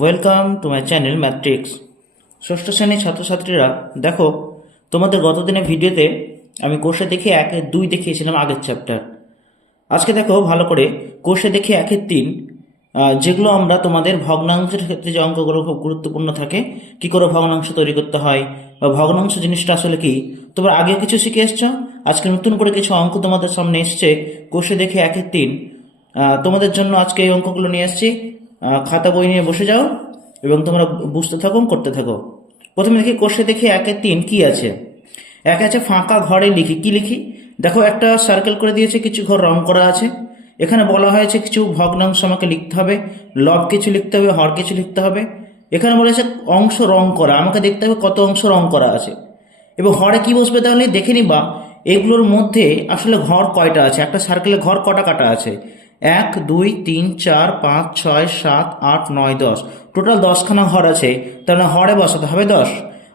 Welcome to my channel Matrix ষষ্ঠ শ্রেণির ছাত্রছাত্রীরা, দেখো, তোমাদের গতদিনের ভিডিওতে আমি কোষে দেখে একে দুই দেখিয়েছিলাম আগের চ্যাপ্টার আজকে দেখো, ভালো করে কোষে দেখে একের তিন যেগুলো আমরা তোমাদের ভগ্নাংশের ক্ষেত্রে যে অঙ্কগুলো খুব গুরুত্বপূর্ণ থাকে, কি করে ভগ্নাংশ তৈরি করতে হয়, বা ভগ্নাংশ জিনিসটা আসলে কি, তোমরা আগে কিছু শিখে এসছো? আজকে নতুন করে কিছু অঙ্ক তোমাদের সামনে এসছে, কোষে দেখে একের তিন। তোমাদের জন্য আজকে এই অঙ্কগুলো নিয়ে এসেছি। খাতা বই নিয়ে বসে যাও এবং তোমরা বুঝতে থাকো করতে থাকো। প্রথমে দেখি কোষে দেখে একের তিন কি আছে। এক আছে ফাঁকা ঘরে লিখি। কি লিখি? দেখো একটা সার্কেল করে দিয়েছে, কিছু ঘর রং করা আছে। এখানে বলা হয়েছে কিছু ভগ্নাংশ আমাকে লিখতে হবে, লব কিছু লিখতে হবে, হর কিছু লিখতে হবে। এখানে বলেছে অংশ রং করা, আমাকে দেখতে হবে কত অংশ রং করা আছে। এবং হরে কি বসবে তাহলে? দেখে নিবা, এগুলোর মধ্যে আসলে ঘর কয়টা আছে? একটা সার্কেলে ঘর কটা কাটা আছে? এক, দুই, তিন, চার, পাঁচ, ছয়, সাত, আট, নয়, দশ। টোটাল দশখানা হর আছে, তার মানে হরে বসাতে হবে দশ।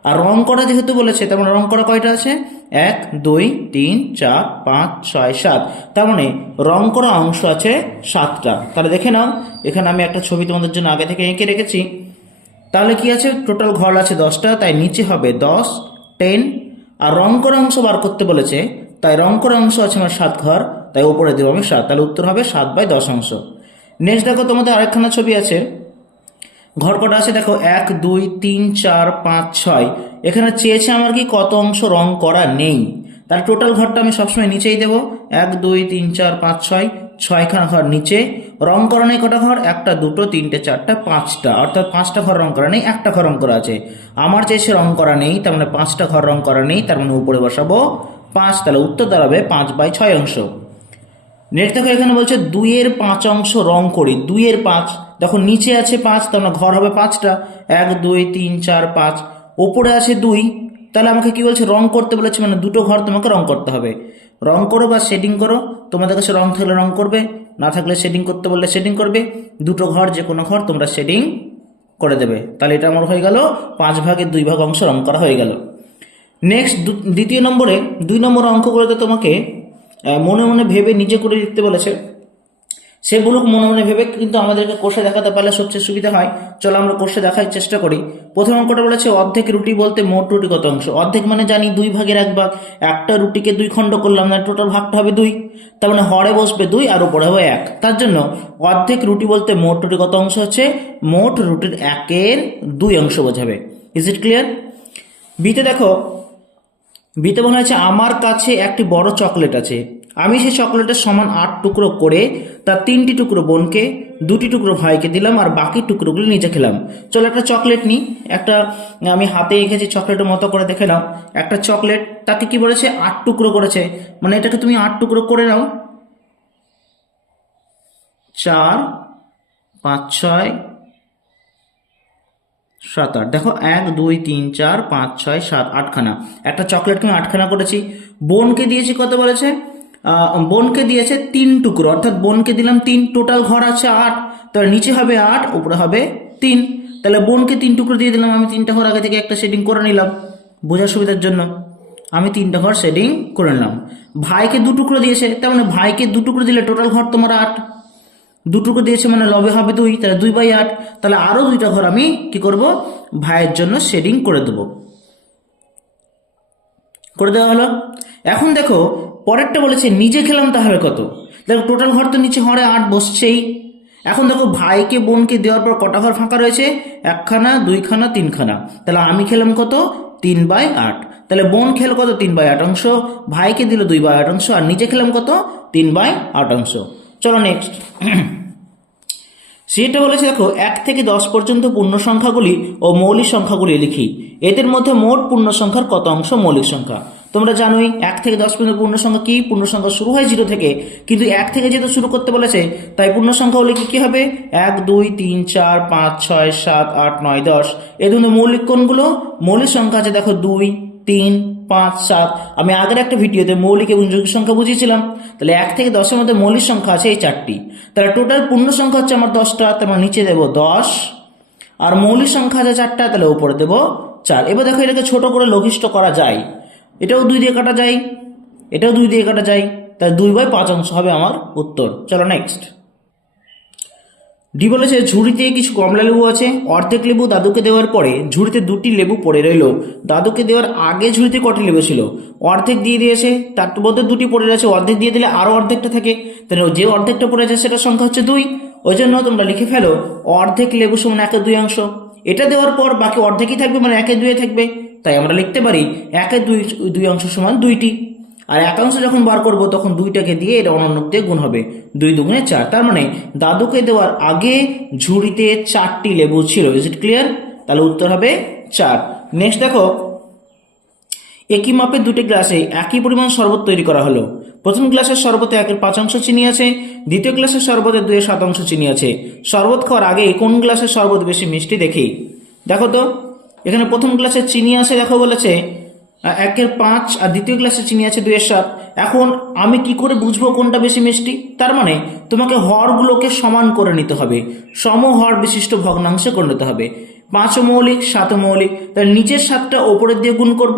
আর রং করা যেহেতু বলেছে, তার মানে রং করা কয়টা আছে? এক, দুই, তিন, চার, পাঁচ, ছয়, সাত। তার মানে রং করা অংশ আছে সাতটা। তাহলে দেখে নাও, এখানে আমি একটা ছবি তোমাদের জন্য আগে থেকে এঁকে রেখেছি। তাহলে কি আছে? টোটাল ঘর আছে দশটা, তাই নিচে হবে দশ টেন আর রং করা অংশ বার করতে বলেছে, তাই রং করা অংশ আছে আমার সাত ঘর। তাই উপরে দেবো আমি সাত তাহলে উত্তর হবে সাত বাই দশ অংশ। নেক্সট দেখো, তোমাদের আরেকখানা ছবি আছে। ঘর কটা আছে দেখো, এক, দুই, তিন, চার, পাঁচ, ছয়। এখানে চেয়েছে আমার কি কত অংশ রং করা নেই। তার টোটাল ঘরটা আমি সবসময় নিচেই দেবো। এক, দুই, তিন, চার, পাঁচ, ছয়। ছয়খানা ঘর নিচে। রং করা নেই কটা ঘর? একটা, দুটো, তিনটে, চারটা, পাঁচটা। অর্থাৎ পাঁচটা ঘর রং করা নেই, একটা ঘর রং করা আছে। আমার চেয়েছে রং করা নেই, তার মানে পাঁচটা ঘর রং করা নেই, তার মানে উপরে বসাবো পাঁচ, তাহলে উত্তর দাঁড়াবে পাঁচ বাই ছয় অংশ। নেট দেখো এখানে বলছে দুইয়ের পাঁচ অংশ রং করি। দুইয়ের পাঁচ দেখো নিচে আছে পাঁচ তার মানে ঘর হবে পাঁচটা। এক দুই তিন চার পাঁচ। ওপরে আছে দুই তাহলে আমাকে কি বলছে? রং করতে বলেছে মানে দুটো ঘর তোমাকে রং করতে হবে। রং করো বা শেডিং করো তোমাদের কাছে রং থাকলে রং করবে না থাকলে শেডিং করতে বললে শেডিং করবে। দুটো ঘর যে কোনো ঘর তোমরা শেডিং করে দেবে। তাহলে এটা আমার হয়ে গেল পাঁচ ভাগের দুই ভাগ অংশ রং করা হয়ে গেল। নেক্সট দ্বিতীয় নম্বরে দুই নম্বর অঙ্কগুলোতে তোমাকে আহ, মনে মনে ভেবে নিজে করে লিখতে বলেছে। সে বলুক, মনে মনে ভেবে কিন্তু আমাদেরকে কোষে দেখাতে পারলে সবচেয়ে সুবিধা হয়। চলো আমরা কোষে দেখার চেষ্টা করি। প্রথম অঙ্কটা বলেছে, অর্ধেক রুটি বলতে মোট রুটি কত অংশ? অর্ধেক মানে জানি, দুই ভাগের এক ভাগ। একটা রুটিকে দুই খণ্ড করলাম না টোটাল ভাগটা হবে দুই। তার মানে হরে বসবে দুই, আর উপরে হবে এক। তার জন্য অর্ধেক রুটি বলতে মোট রুটি কত অংশ হচ্ছে? মোট রুটির একের দুই অংশ বোঝাবে। ইজ ইট ক্লিয়ার বিতে দেখো বিতে বলা হয়েছে, আমার কাছে একটি বড় চকলেট আছে। আমি সেই চকলেটের সমান আট টুকরো করে তার তিনটি টুকরো বোনকে, দুটি টুকরো ভাইকে দিলাম আর বাকি টুকরোগুলো নিজে খেলাম। চলো একটা চকলেট নিই। একটা, আমি হাতে এঁকেছি চকলেটের মতো করে দেখে নাও। একটা চকলেট তাকে কি বলেছে? আট টুকরো করেছে। মানে এটাকে তুমি আট টুকরো করে নাও। চার, পাঁচ, ছয়, সাত, আট। দেখো, এক, দুই, তিন, চার, পাঁচ, ছয়, সাত, আটখানা। একটা চকলেটকে আমি আটখানা করেছি। বোনকে দিয়েছি কত বলেছে? বোনকে দিয়েছে তিন টুকরো। অর্থাৎ বোনকে দিলাম তিন, টোটাল ঘর আছে আট। তাহলে নিচে হবে আট, উপরে হবে তিন। তাহলে বোনকে তিন টুকরো দিয়ে দিলাম, আমি তিনটা ঘর আগে থেকে একটা শেডিং করে নিলাম। বোঝার সুবিধার জন্য আমি তিনটা ঘর শেডিং করে নিলাম। ভাইকে দু টুকরো দিয়েছে, তার মানে ভাইকে দু টুকরো দিলে টোটাল ঘর তোমার আট। দুটুকু দিয়েছে মানে লবে হবে দুই, তাহলে দুই বাই আট। তাহলে আরও দুইটা ঘর আমি কি করব? ভাইয়ের জন্য শেডিং করে দেবো। করে দেওয়া হলো। এখন দেখো পরেরটা বলেছে, নিজে খেলাম তাহলে কত? দেখো টোটাল ঘর তো নিচে হরে আট বসছেই। এখন দেখো, ভাইকে, বোনকে দেওয়ার পর কটা ঘর ফাঁকা রয়েছে? একখানা, দুইখানা, তিনখানা। তাহলে আমি খেলাম কত? তিন বাই আট। তাহলে বোন খেল কত? তিন বাই আট অংশ। ভাইকে দিল দুই বাই আট অংশ। আর নিজে খেলাম কত? তিন বাই আট অংশ। চলো নেক্সট সেটা বলেছে, দেখো, এক থেকে দশ পর্যন্ত পূর্ণ সংখ্যাগুলি ও মৌলিক সংখ্যাগুলি লিখি। এদের মধ্যে মোট পূর্ণ সংখ্যার কত অংশ? মৌলিক সংখ্যা। তোমরা জানোই, এক থেকে দশ পর্যন্ত পূর্ণ সংখ্যা কি? পূর্ণ সংখ্যা শুরু হয় জিরো থেকে। কিন্তু এক থেকে যেহেতু শুরু করতে বলেছে, তাই পূর্ণ সংখ্যা হলে কি কি হবে? এক, দুই, তিন, চার, পাঁচ, ছয়, সাত, আট, নয়, দশ। এ ধরনের মৌলিক কোনগুলো মৌলিক সংখ্যা আছে, দেখো, দুই, তিন, পাঁচ, সাত। আমি আগের একটা ভিডিওতে মৌলিক এবং যৌগিক সংখ্যা বুঝিয়েছিলাম। তাহলে এক থেকে দশের মধ্যে মৌলিক সংখ্যা আছে এই চারটি। তাহলে টোটাল পূর্ণ সংখ্যা হচ্ছে আমার দশটা, তার মানে নিচে দেবো দশ। আর মৌলিক সংখ্যা আছে চারটা, তাহলে উপরে দেবো চার। এবার দেখো, এটাকে ছোট করে লঘিষ্ঠ করা যায়। এটাও দুই দিয়ে কাটা যায়। এটাও দুই দিয়ে কাটা যায়। তাই দুই বাই পাঁচ অংশ হবে আমার উত্তর। চলো নেক্সট ডি বলেছে, ঝুড়িতে কিছু কমলা লেবু আছে, অর্ধেক লেবু দাদুকে দেওয়ার পরে ঝুড়িতে দুটি লেবু পড়ে রইল। দাদুকে দেওয়ার আগে ঝুড়িতে কটি লেবু ছিল? অর্ধেক দিয়ে দিয়েছে, তার মধ্যে দুটি পড়ে রয়েছে, অর্ধেক দিয়ে দিলে আরও অর্ধেকটা থাকে। তাহলে যে অর্ধেকটা পড়ে আছে সেটার সংখ্যা হচ্ছে দুই। ওই জন্য তোমরা লিখে ফেলো, অর্ধেক লেবু সমান একের দুই অংশ। এটা দেওয়ার পর বাকি অর্ধেকই থাকবে মানে একের দুয়ে থাকবে। তাই আমরা লিখতে পারি একের দুই দুই অংশ সমান দুইটি। আর একাংশ যখন বার করব, তখন দুইটাকে দিয়ে এটা অনন্য দিয়ে গুণ হবে। দুই দুগুণে চার। তার মানে দাদুকে দেওয়ার আগে ঝুড়িতে চারটি লেবু ছিল। ইজ ইট ক্লিয়ার তাহলে উত্তর হবে চার। নেক্সট দেখো, একই মাপের দুটি গ্লাসে একই পরিমাণ শরবত তৈরি করা হলো। প্রথম গ্লাসের শরবতে একের পাঁচ অংশ চিনি আছে, দ্বিতীয় গ্লাসের শরবতে দুই সাত অংশ চিনি আছে। শরবত খাওয়ার আগে কোন গ্লাসের শরবত বেশি মিষ্টি দেখি। দেখো তো এখানে প্রথম ক্লাসে চিনি আছে, দেখো বলেছে। একের পাঁচ আর দ্বিতীয় ক্লাসে চিনি আছে, দুইয়ের সাত। এখন আমি কি করে বুঝব কোনটা বেশি মিষ্টি? তার মানে তোমাকে হরগুলোকে সমান করে নিতে হবে। সম হর বিশিষ্ট ভগ্নাংশে করে নিতে হবে। পাঁচ মৌলিক সাত মৌলিক তাহলে নিচের সাতটা ওপরের দিয়ে গুণ করব,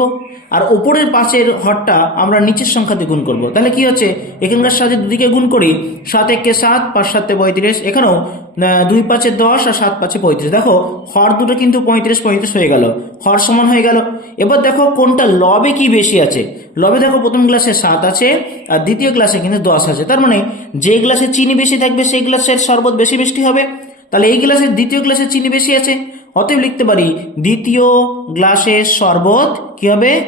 আর ওপরের পাঁচের হরটা আমরা নিচের সংখ্যা দিয়ে গুণ করব। তাহলে কি হচ্ছে? এখানকার সাথে দুদিকে গুণ করি, সাত একে সাত, পাঁচ সাতে পঁয়ত্রিশ, এখানেও দুই পাঁচে দশ আর সাত পাঁচে পঁয়ত্রিশ। দেখো, হর দুটো কিন্তু পঁয়ত্রিশ পঁয়ত্রিশ হয়ে গেল, হর সমান হয়ে গেল। এবার দেখো কোনটা লবে কি বেশি আছে? লবে দেখো প্রথম গ্লাসে সাত আছে, আর দ্বিতীয় গ্লাসে কিন্তু দশ আছে। তার মানে যে গ্লাসে চিনি বেশি থাকবে, সেই গ্লাসের শরবত বেশি মিষ্টি হবে। তাহলে এই গ্লাসের দ্বিতীয় গ্লাসে চিনি বেশি আছে অতএব লিখতে পারি, দ্বিতীয় গ্লাসের শরবত কি হবে?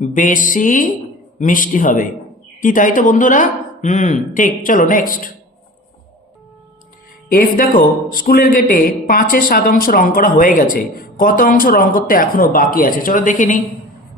বেশি মিষ্টি হবে। কি তাই তো বন্ধুরা? হুম, ঠিক, চলো নেক্সট এফ দেখো, স্কুলের গেটে পাঁচের সাত অংশ রং করা হয়ে গেছে। কত অংশ রং করতে এখনও বাকি আছে? চলো দেখে নিই।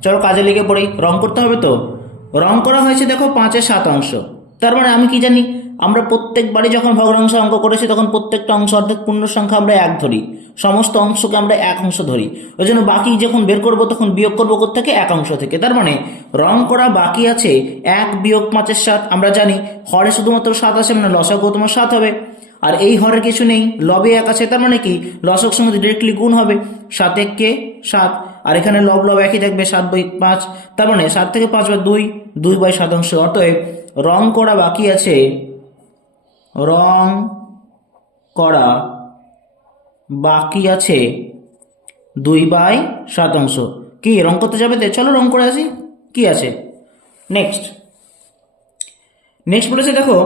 চলো কাজে লেগে পড়ি। রং করতে হবে তো? রং করা হয়েছে দেখো পাঁচের সাত অংশ। তার মানে আমি কি জানি? আমরা প্রত্যেকবারই যখন ভগ্নাংশ অঙ্ক করেছি, তখন প্রত্যেকটা অংশ অর্থাৎ পূর্ণ সংখ্যা আমরা এক ধরি। সমস্ত অংশকে আমরা এক অংশ ধরি। ওই জন্য বাকি যখন বের করব, তখন বিয়োগ করব থেকে এক অংশ থেকে। তার মানে রং করা বাকি আছে, এক বিয়োগ পাঁচের সাত। আমরা জানি, হরে শুধুমাত্র সাত আছে মানে লসাগু তোমার সাত হবে। আর এই হরের কিছু নেই, লবে এক আছে। তার মানে কি? লসক সঙ্গে ডিরেক্টলি গুণ হবে। সাত এককে সাত। আর এখানে লব লব একই থাকবে, সাত বাই পাঁচ। তার মানে সাত থেকে পাঁচ বাই দুই দুই বাই সাত অংশ। অতএব রং করা বাকি আছে রং করা বাকি আছে দুই বাই সাত অংশ। কি, রং করতে যাবে তো? চলো রং করে আসি। কি আছে? নেক্সট নেক্সট বলেছে, দেখো,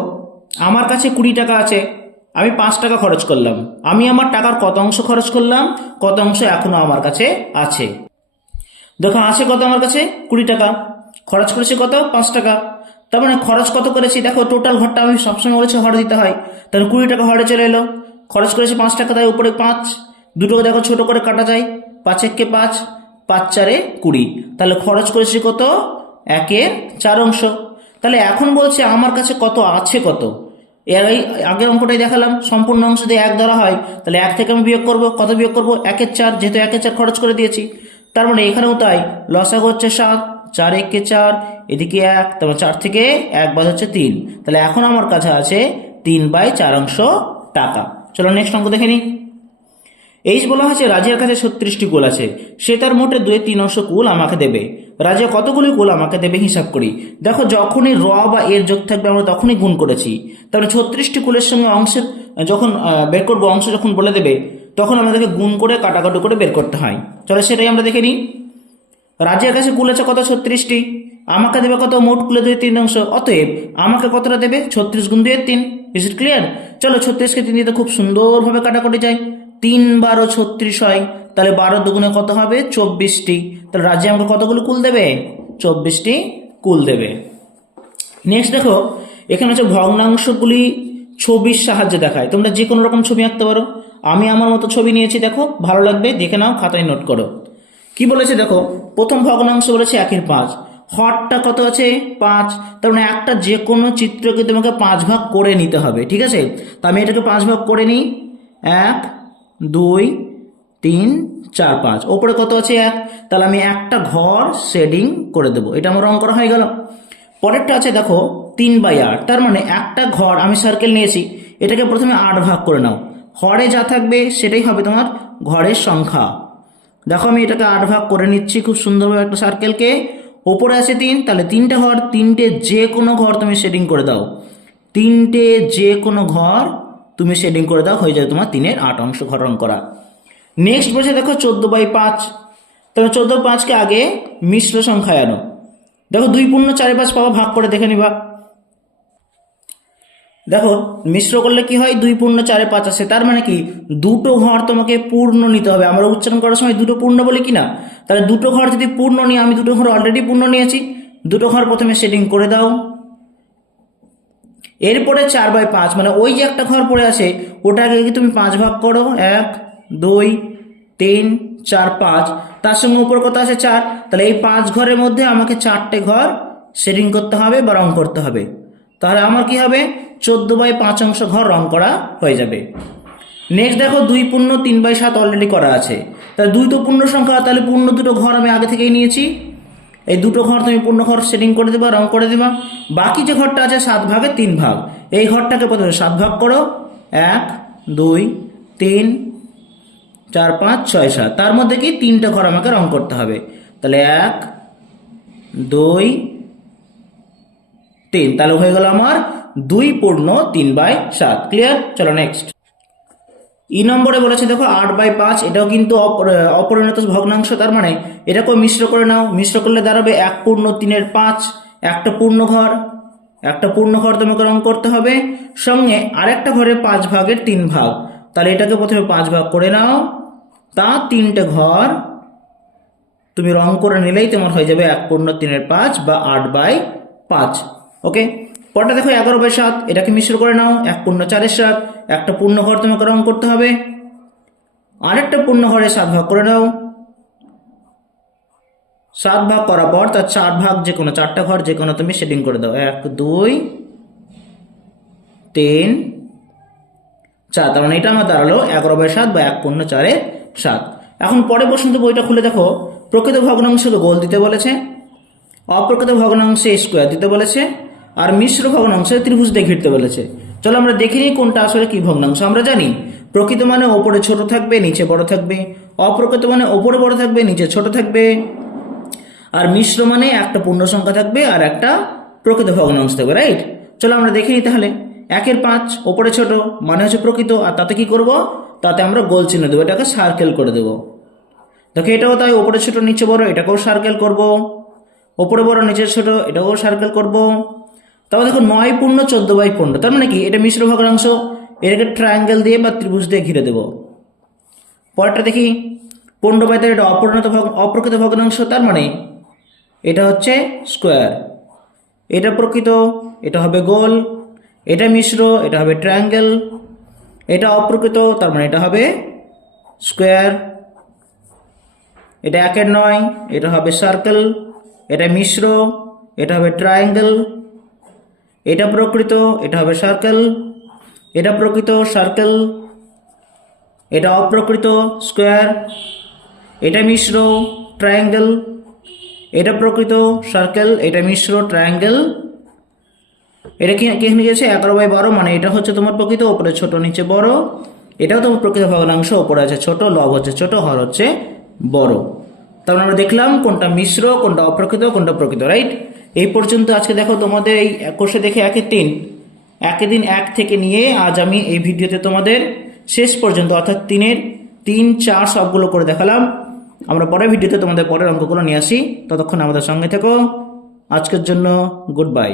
আমার কাছে কুড়ি টাকা আছে, আমি পাঁচ টাকা খরচ করলাম। আমি আমার টাকার কত অংশ খরচ করলাম? কত অংশ এখনও আমার কাছে আছে? দেখো, আছে কত আমার কাছে? কুড়ি টাকা। খরচ করেছি কত? পাঁচ টাকা। তার মানে খরচ কত করেছি? দেখো টোটাল ঘরটা আমি সবসময় বলেছি হরে দিতে হয়। তাহলে কুড়ি টাকা হরে চলে এলো। খরচ করেছি পাঁচ টাকা, তাই উপরে পাঁচ। দুটোকে দেখো, ছোট করে কাটা যায়। পাঁচ এককে পাঁচ পাঁচ চারে কুড়ি। তাহলে খরচ করেছি কত? একের চার অংশ। তাহলে এখন বলছে আমার কাছে কত, আছে কত? এর আগের অঙ্কটাই দেখালাম। সম্পূর্ণ অংশ দিয়ে এক ধরা হয়, তাহলে এক থেকে আমি বিয়োগ করব। কত বিয়োগ করব? একের চার, যেহেতু একের চার খরচ করে দিয়েছি। তার মানে এখানেও তাই। লসাগু হচ্ছে সাত চার একে চার, এদিকে এক, তারপর চার থেকে এক বাদ হচ্ছে তিন। তাহলে এখন আমার কাছে আছে তিন বাই চার অংশ টাকা। চলো নেক্সট অঙ্ক দেখে নিই। এইচ বলা হয়েছে, রাজিয়ার কাছে ছত্রিশটি কুল আছে, সে তার মোটে দুই তিন অংশ কুল আমাকে দেবে। রাজিয়া কতগুলি কুল আমাকে দেবে হিসাব করি। দেখো, যখনই র বা এর যোগ থাকবে, আমরা তখনই গুণ করেছি। তাহলে ছত্রিশটি কুলের সঙ্গে অংশের, যখন বের করব, অংশ যখন বলে দেবে, তখন আমাদেরকে গুণ করে, কাটাকাটি করে বের করতে হয়। চলো সেটাই আমরা দেখে নিই। রাজিয়ার কাছে কুল আছে কত ছত্রিশটি? আমাকে দেবে কত? মোট কুলে দুই তিন অংশ। অতএব আমাকে কতটা দেবে? ছত্রিশ গুণ দুয়ের তিন। ইজ ইট ক্লিয়ার চলো ছত্রিশকে তিন দিতে খুব সুন্দরভাবে কাটাকাটি যায় তিন বারো ছত্রিশ হয়। তাহলে বারো দুগুণে কত হবে? চব্বিশটি। তাহলে রাজ্যে আমাকে কতগুলো কুল দেবে? চব্বিশটি কুল দেবে। নেক্সট দেখো, এখানে হচ্ছে ভগ্নাংশগুলি ছবির সাহায্যে দেখায়। তোমরা যে কোনো রকম ছবি আঁকতে পারো। আমি আমার মতো ছবি নিয়েছি, দেখো, ভালো লাগবে, দেখে নাও, খাতায় নোট করো। কি বলেছে দেখো? প্রথম ভগ্নাংশ বলেছে একের পাঁচ। হরটা কত আছে? পাঁচ। তার মানে একটা যে কোনো চিত্রকে তোমাকে পাঁচ ভাগ করে নিতে হবে, ঠিক আছে? তা আমি এটাকে পাঁচ ভাগ করে নিই। এক, দুই, তিন, চার, পাঁচ। ওপরে কত আছে এক? তাহলে আমি একটা ঘর শেডিং করে দেবো। এটা আমার রং করা হয়ে গেল। পরেরটা আছে, দেখো, তিন বাই আট। তার মানে একটা ঘর আমি সার্কেল নিয়েছি। এটাকে প্রথমে আট ভাগ করে নাও। হরে যা থাকবে, সেটাই হবে তোমার ঘরের সংখ্যা। দেখো আমি এটাকে আট ভাগ করে নিচ্ছি, খুব সুন্দরভাবে একটা সার্কেলকে ওপরে আছে তিন, তাহলে তিনটে ঘর, তিনটে যে কোনো ঘর তুমি সেটিং করে দাও। তিনটে যে কোনো ঘর তুমি শেডিং করে দাও, হয়ে যাবে তোমার তিনের আট অংশ ঘর রং করা। নেক্সট বসে দেখো চোদ্দ বাই পাঁচ। তবে চোদ্দ পাঁচকে আগে মিশ্র সংখ্যায় আনো। দেখো দুই পূর্ণ চারে পাঁচ পাওয়া ভাগ করে দেখে নিবা। দেখো, মিশ্র করলে কি হয়? দুই পূর্ণ, চারে পাঁচ আসে। তার মানে কি? দুটো ঘর তোমাকে পূর্ণ নিতে হবে। আমরা উচ্চারণ করার সময় দুটো পূর্ণ বলি কি না তাহলে দুটো ঘর যদি পূর্ণ নিই আমি দুটো ঘর অলরেডি পূর্ণ নিয়েছি। দুটো ঘর প্রথমে সেটিং করে দাও। এরপরে চার বাই পাঁচ মানে ওই যে একটা ঘর পড়ে আছে, ওটাকে কি তুমি পাঁচ ভাগ করো? এক, দুই, তিন, চার, পাঁচ। তার সঙ্গে উপর কত আছে চার। তাহলে এই পাঁচ ঘরের মধ্যে আমাকে চারটে ঘর সেটিং করতে হবে বা রং করতে হবে। তাহলে আমার কি হবে? চোদ্দ বাই পাঁচ অংশ ঘর রং করা হয়ে যাবে। নেক্সট দেখো দুই পূর্ণ, তিন বাই সাত অলরেডি করা আছে। তাহলে দুই তো পূর্ণ সংখ্যা, তাহলে পূর্ণ দুটো ঘর আমি আগে থেকেই নিয়েছি। এই দুটো ঘর তুমি পূর্ণ ঘর সেটিং করে দেবা, রং করে দেবা। বাকি যে ঘরটা আছে, সাত ভাগে তিন ভাগ। এই ঘরটাকে প্রথমে সাত ভাগ করো। এক, দুই, তিন, চার, পাঁচ, ছয়, সাত। তার মধ্যে কি? তিনটে ঘর আমাকে রং করতে হবে। তাহলে এক, দুই তিন, তাহলে হয়ে গেল আমার দুই পূর্ণ তিন বাই সাত। ক্লিয়ার চলো নেক্সট ই নম্বরে বলেছে, দেখো, আট বাই পাঁচ, এটাও কিন্তু অপর- অপরিণত ভগ্নাংশ, তার মানে এটাকেও মিশ্র করে নাও। মিশ্র করলে দাঁড়াবে এক পূর্ণ তিনের পাঁচ, একটা পূর্ণ ঘর। একটা পূর্ণ ঘর তোমাকে রং করতে হবে। সঙ্গে আরেকটা ঘরে পাঁচ ভাগের তিন ভাগ। তাহলে এটাকে প্রথমে পাঁচ ভাগ করে নাও। তা তিনটে ঘর তুমি রং করে নিলেই তোমার হয়ে যাবে এক পূর্ণ তিনের পাঁচ বা আট বাই পাঁচ। ওকে পরটা দেখো, এগারো বাই সাত, এটাকে মিশ্র করে নাও। এক পূর্ণ চারের সাত, একটা পূর্ণ ঘর তোমাকে রং করতে হবে। আরেকটা পূর্ণ ঘরে সাত ভাগ করে নাও। সাত ভাগ করার পর তার চার ভাগ যে কোনো, চারটা ঘর যে কোনো তুমি সেটিং করে দাও। এক, দুই, তিন, চার। তার মানে এটা আমার দাঁড়াল এগারো বাই সাত বা এক পূর্ণ চারে সাত। এখন পরে বসন্ত বইটা খুলে দেখো। প্রকৃত ভগ্নাংশকে গোল দিতে বলেছে, অপ্রকৃত ভগ্নাংশে স্কোয়ার দিতে বলেছে। আর মিশ্র ভগ্নাংশে ত্রিভুজ দিয়ে ঘিরতে বলেছে। চলো আমরা দেখে নিই কোনটা আসলে কি ভগ্নাংশ। আমরা জানি, প্রকৃত মানে ওপরে ছোট থাকবে, নিচে বড় থাকবে। অপ্রকৃত মানে ওপরে বড় থাকবে, নিচে ছোট থাকবে। আর মিশ্র মানে একটা পূর্ণ সংখ্যা থাকবে আর একটা প্রকৃত ভগ্নাংশ থাকবে রাইট চলো আমরা দেখে নিই তাহলে। একের পাঁচ, ওপরে ছোট মানে হচ্ছে প্রকৃত। আর তাতে কি করব? তাতে আমরা গোল চিহ্ন দেবো, এটাকে সার্কেল করে দেবো। দেখো, এটাও তাই, ওপরে ছোট, নিচে বড়, এটাকেও সার্কেল করব। ওপরে বড়, নিচে ছোট, এটাকেও সার্কেল করব। তারপর দেখো নয় পূর্ণ। চোদ্দ বাই পনেরো তার মানে কি? এটা মিশ্র ভগ্নাংশ, এটাকে ট্রায়াঙ্গেল দিয়ে বা ত্রিভুজ দিয়ে ঘিরে দেবো। পরেরটা দেখি পনেরো বাই তেরো এটা অপরিণত ভগ অপ্রকৃত ভগ্নাংশ, তার মানে এটা হচ্ছে স্কোয়ার এটা প্রকৃত, এটা হবে গোল, এটা মিশ্র, এটা হবে ট্রায়াঙ্গেল এটা অপ্রকৃত, তার মানে এটা হবে স্কোয়ার এটা একের নয়, এটা হবে সার্কেল এটা মিশ্র, এটা হবে ট্রায়াঙ্গেল এটা প্রকৃত, এটা হবে সার্কেল এটা প্রকৃত সার্কেল এটা অপ্রকৃত স্কোয়ার এটা মিশ্র ট্রায়াঙ্গেল এটা প্রকৃত সার্কেল এটা মিশ্র ট্রায়াঙ্গেল এটা কি কি নিয়েছে এগারো বাই বারো মানে এটা হচ্ছে তোমার প্রকৃত, ওপরে ছোট, নিচে বড়। এটাও তোমার প্রকৃত ভগ্নাংশ, ওপরে আছে ছোট, লব হচ্ছে ছোট, হর হচ্ছে বড়। তারপর আমরা দেখলাম কোনটা মিশ্র, কোনটা অপ্রকৃত, কোনটা প্রকৃত রাইট এই পর্যন্ত আজকে দেখো তোমাদের এই কোর্সে দেখে একে তিন। একে দিন এক থেকে নিয়ে আজ আমি এই ভিডিওতে তোমাদের শেষ পর্যন্ত, অর্থাৎ তিনের তিন, চার সবগুলো করে দেখালাম। আমরা পরের ভিডিওতে তোমাদের পরের অঙ্কগুলো নিয়ে আসি। ততক্ষণ আমাদের সঙ্গে থেকো। আজকের জন্য গুড বাই